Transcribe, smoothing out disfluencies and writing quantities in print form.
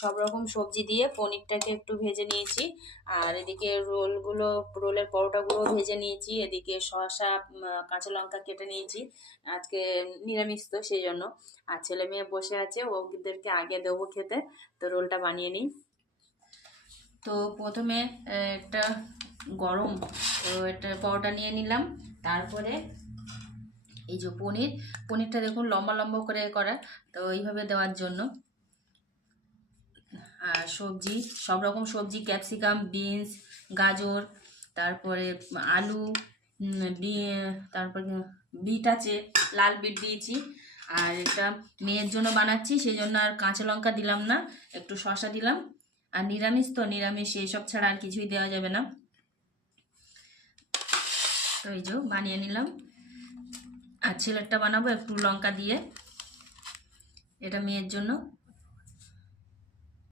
সব রকম সবজি দিয়ে পনিরটাকে একটু ভেজে নিয়েছি। আর এদিকে রোলের পরোটাগুলো ভেজে নিয়েছি। এদিকে শসা, কাঁচা লঙ্কা কেটে নিয়েছি। আজকে নিরামিষ তো সেই জন্য। আর ছেলে মেয়ে বসে আছে, ওদেরকে আগে দেবো খেতে। তো রোলটা বানিয়ে নিই। তো প্রথমে একটা গরম একটা পরোটা নিয়ে নিলাম। তারপরে এই যে পনিরটা দেখুন লম্বা লম্বা করে করা, তো এইভাবে দেওয়ার জন্য। আর সবজি, সব রকম সবজি, ক্যাপসিকাম, বিনস, গাজর, তারপরে আলু, তারপরে বিট আছে, লাল বিট দিয়েছি। আর এটা মেয়ের জন্য বানাচ্ছি, সেই জন্য আর কাঁচা লঙ্কা দিলাম না, একটু শসা দিলাম। আর নিরামিষ তো, নিরামিষ এসব ছাড়া আর কিছুই দেওয়া যাবে না। তো এই যে বানিয়ে নিলাম। আর ছেলেরটা বানাবো একটু লঙ্কা দিয়ে, এটা মেয়ের জন্য।